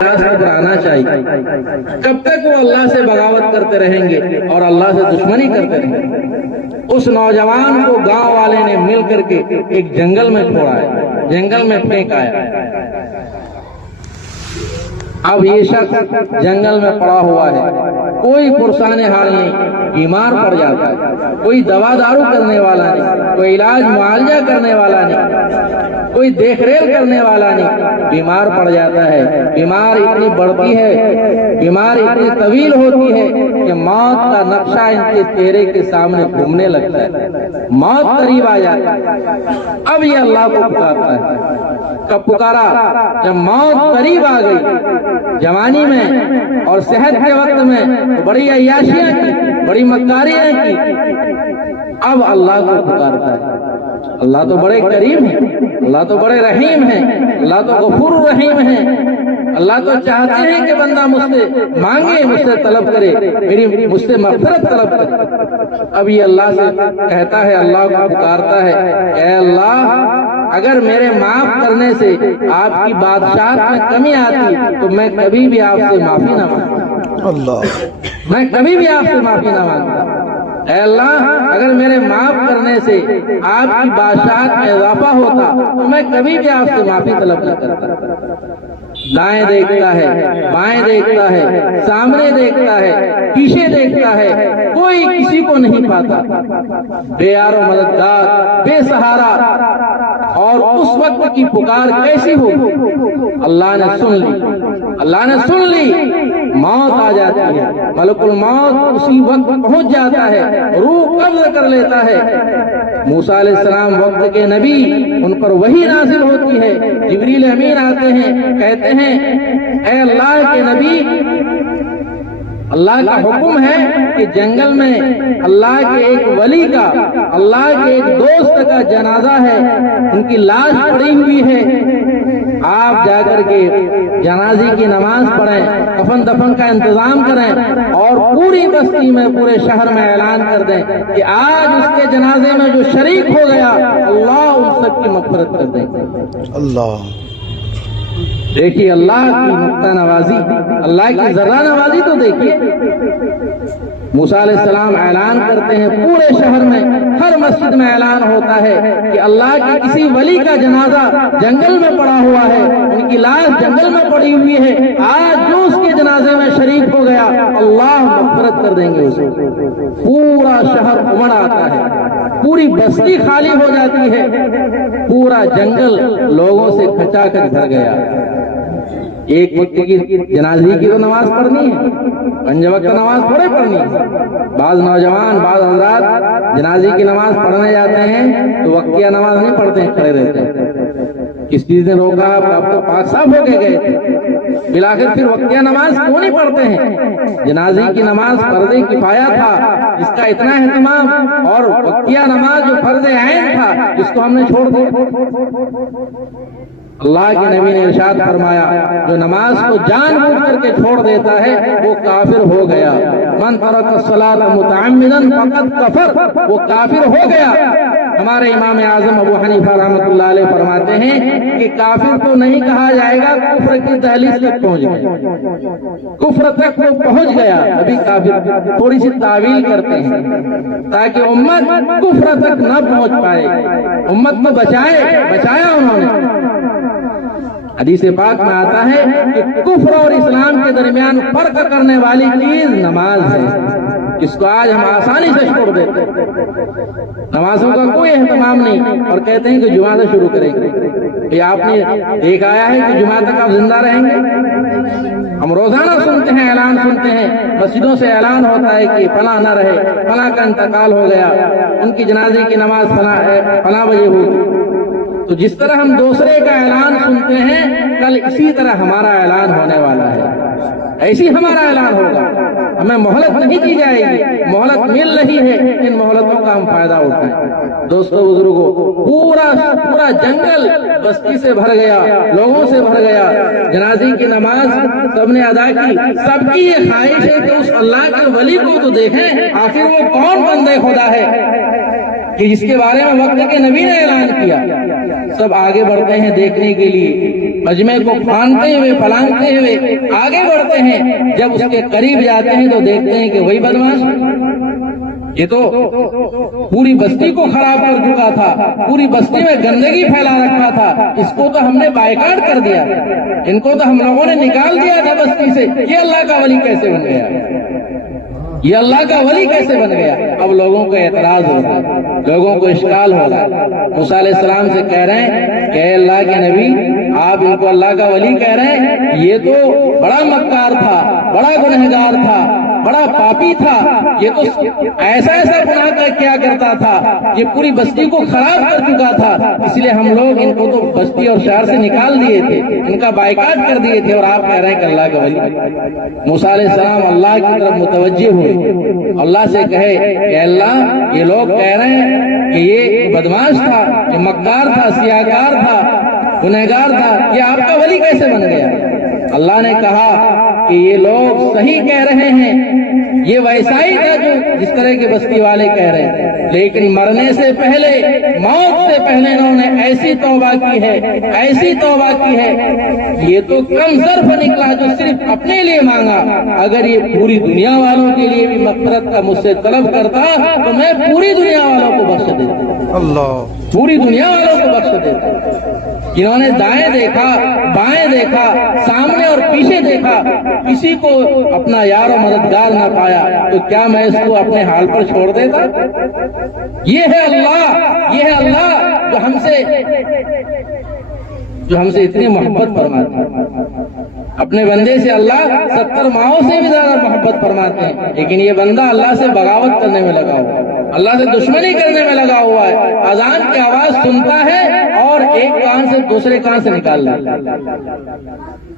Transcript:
آنا چاہیے. کب تک وہ اللہ سے بغاوت کرتے رہیں گے اور اللہ سے دشمنی کرتے رہیں گے؟ اس نوجوان کو گاؤں والے نے مل کر کے ایک جنگل میں چھوڑا ہے، جنگل میں پھینکایا. اب یہ شخص جنگل میں پڑا ہوا ہے، کوئی پرسان حال نہیں، بیمار پڑ جاتا ہے، کوئی دوا دارو کرنے والا نہیں، کوئی علاج معالجہ کرنے والا نہیں، کوئی دیکھ ریکھ کرنے والا نہیں، بیمار پڑ جاتا ہے. بیمار اتنی بڑھتی ہے، بیمار اتنی طویل ہوتی ہے کہ موت کا نقشہ ان کے چہرے کے سامنے گھومنے لگتا ہے، موت قریب آ جاتا ہے. اب یہ اللہ کو پکارتا ہے. کب پکارا؟ جب موت قریب آ گئی، جوانی میں اور صحت کے وقت میں تو بڑی عیاشیاں کی، بڑی مکاریاں کی. اب اللہ کو پکارتا ہے. اللہ تو بڑے کریم ہیں، اللہ تو بڑے رحیم ہیں، اللہ تو غفور رحیم ہیں. اللہ تو چاہتے ہیں کہ بندہ مجھ سے مانگے، مجھ سے طلب کرے، مجھ سے مغفرت طلب کرے. اب یہ اللہ سے کہتا ہے، اللہ کو پکارتا ہے، اے اللہ اگر میرے معاف کرنے سے آپ کی بادشاہت میں کمی آتی تو میں کبھی بھی آپ سے معافی نہ مانگتا. اللہ، میں کبھی بھی آپ سے معافی نہ مانگتا. اے اللہ اگر میرے معاف کرنے سے آپ کی بادشاہت میں اضافہ ہوتا تو میں کبھی بھی آپ سے معافی طلب نہ کرتا. دائیں دیکھتا ہے، بائیں دیکھتا ہے، سامنے دیکھتا ہے، پیچھے دیکھتا ہے، کوئی کسی کو نہیں پاتا، بے یار و مددگار، بے سہارا. اور اس وقت کی پکار کیسی ہو؟ اللہ نے سن لی، اللہ نے سن لی. موت آ جاتی ہے، ملک الموت اسی وقت پہنچ جاتا ہے، روح قبض کر لیتا ہے. موسیٰ علیہ السلام وقت کے نبی، ان پر وحی نازل ہوتی ہے. جبریل امین آتے ہیں، کہتے ہیں اے اللہ کے نبی، اللہ کا حکم ہے کہ جنگل میں اللہ کے ایک ولی کا، اللہ کے ایک دوست کا جنازہ ہے، ان کی لاش پڑی ہوئی ہے. آپ جا کر کے جنازے کی نماز پڑھیں، کفن دفن کا انتظام کریں اور پوری بستی میں، پورے شہر میں اعلان کر دیں کہ آج اس کے جنازے میں جو شریک ہو گیا اللہ ان سب کی مغفرت کر دیں. اللہ دیکھیے اللہ کی نقطہ نوازی، اللہ کی ذرہ نوازی تو دیکھیے. موسیٰ علیہ السلام اعلان کرتے ہیں، پورے شہر میں ہر مسجد میں اعلان ہوتا ہے کہ اللہ کے کسی ولی کا جنازہ جنگل میں پڑا ہوا ہے، ان کی لاش جنگل میں پڑی ہوئی ہے، آج جو اس کے جنازے میں شریک ہو گیا اللہ مغفرت کر دیں گے اسے. پورا شہر امڑ آتا ہے، پوری بستی خالی ہو جاتی ہے، پورا جنگل لوگوں سے کھچا کر بھر گیا. ایک وقت کی جنازے کی تو نماز پڑھنی ہے، پنج وقت نماز تھوڑے پڑھنی ہے. بعض نوجوان، بعض حضرات جنازے کی نماز پڑھنے جاتے ہیں تو وقتیہ نماز نہیں پڑھتے ہیں، کھڑے رہتے ہیں. کس چیز نے روکا؟ آپ کو پاک صاف ہو کے گئے تھے، بالآخر پھر وقتیہ نماز کیوں نہیں پڑھتے ہیں؟ جنازے کی نماز فرض کفایہ تھا، اس کا اتنا اہتمام، اور وقتیہ نماز جو فرض عین تھا جس کو ہم نے چھوڑ دیا. اللہ کے نبی نے ارشاد فرمایا، جو نماز کو جان بوجھ کر کے چھوڑ دیتا ہے وہ کافر ہو گیا. من ترک الصلاۃ متعمدا فقد کفر، وہ کافر ہو گیا. ہمارے امام اعظم ابو حنیفہ رحمۃ اللہ علیہ فرماتے ہیں کہ کافر تو نہیں کہا جائے گا، کفر کی دہلیز تک پہنچ گیا، کفر تک وہ پہنچ گیا. ابھی کافر تھوڑی سی تعویل کرتے ہیں تاکہ امت کفر تک نہ پہنچ پائے. امت کو بچایا انہوں نے. حدیث پاک میں آتا ہے کہ کفر اور اسلام کے درمیان فرق کرنے والی چیز نماز ہے، جس کو آج ہم آسانی سے چھوڑ دیتے ہیں. نمازوں کا کوئی اہتمام نہیں اور کہتے ہیں کہ جمعہ سے شروع کریں گے. یہ آپ نے دیکھ آیا ہے کہ جمعہ تک آپ زندہ رہیں گے؟ ہم روزانہ سنتے ہیں، اعلان سنتے ہیں، مسجدوں سے اعلان ہوتا ہے کہ فلاں نہ رہے، فلاں کا انتقال ہو گیا، ان کی جنازے کی نماز فلاں بجے ہوگی. تو جس طرح ہم دوسرے کا اعلان سنتے ہیں، کل اسی طرح ہمارا اعلان ہونے والا ہے. ایسی ہمارا اعلان ہوگا، ہمیں مہلت نہیں دی جائے گی. مہلت مل رہی ہے، ان مہلتوں کا ہم فائدہ اٹھائیں. دوستو بزرگوں، پورا جنگل بستی سے بھر گیا، لوگوں سے بھر گیا. جنازے کی نماز سب نے ادا کی. سب کی یہ خواہش ہے کہ اس اللہ کے ولی کو تو دیکھیں، آخر وہ کون بندے خدا ہے کہ جس کے بارے میں وقت کے نبی نے اعلان کیا. سب آگے بڑھتے ہیں دیکھنے کے لیے. مجمع کو پھاندتے ہوئے پھلانگتے ہوئے آگے بڑھتے ہیں، جب اس کے قریب جاتے ہیں تو دیکھتے ہیں کہ وہی بدماش یہ تو پوری بستی کو خراب کر چکا تھا، پوری بستی میں گندگی پھیلا رکھا تھا، اس کو تو ہم نے بائیکاٹ کر دیا، ان کو تو ہم لوگوں نے نکال دیا تھا بستی سے، یہ اللہ کا ولی کیسے بن گیا؟ یہ اللہ کا ولی کیسے بن گیا؟ اب لوگوں کو اعتراض ہو رہا ہے، لوگوں کو اشکال ہو رہا ہے۔ موسیٰ علیہ السلام سے کہہ رہے ہیں کہ اے اللہ کے نبی، آپ ان کو اللہ کا ولی کہہ رہے ہیں، یہ تو بڑا مکار تھا، بڑا گنہگار تھا، بڑا پاپی تھا، یہ تو ایسا گناہ کیا کرتا تھا، یہ پوری بستی کو خراب کر چکا تھا، اس لیے ہم لوگ ان کو تو بستی اور شہر سے نکال دیے تھے، ان کا بائیکاٹ کر دیے تھے، اور آپ کہہ رہے ہیں کہ اللہ کا ولی۔ موسیٰ علیہ السلام اللہ کی طرف متوجہ ہوئے، اللہ سے کہے کہ اللہ، یہ لوگ کہہ رہے ہیں کہ یہ بدماش تھا، یہ مکار تھا، سیاہکار تھا، گنہگار تھا، یہ آپ کا ولی کیسے بن گیا؟ اللہ نے کہا کہ یہ لوگ صحیح کہہ رہے ہیں، یہ ویسا ہی تھا جو جس طرح کے بستی والے کہہ رہے ہیں، لیکن مرنے سے پہلے، موت سے پہلے انہوں نے ایسی توبہ کی ہے، ایسی توبہ کی ہے، یہ تو کم ظرف نکلا جو صرف اپنے لیے مانگا، اگر یہ پوری دنیا والوں کے لیے بھی مغفرت کا مجھ سے طلب کرتا تو میں پوری دنیا والوں کو بخش دیتا، اللہ، پوری دنیا والوں کو بخش دیتا۔ جنہوں نے دائیں دیکھا، بائیں دیکھا، سامنے اور پیچھے دیکھا، کسی کو اپنا یار و مددگار نہ پایا، تو کیا میں اس کو اپنے حال پر چھوڑ دیتا؟ یہ ہے اللہ، یہ ہے اللہ جو ہم سے اتنی محبت فرماتا ہے۔ اپنے بندے سے اللہ 70 ماؤں سے بھی زیادہ محبت فرماتے ہیں، لیکن یہ بندہ اللہ سے بغاوت کرنے میں لگا ہوا ہے، اللہ سے دشمنی کرنے میں لگا ہوا ہے، اذان کی آواز سنتا ہے اور ایک کان سے دوسرے کان سے نکال لیتا ہے۔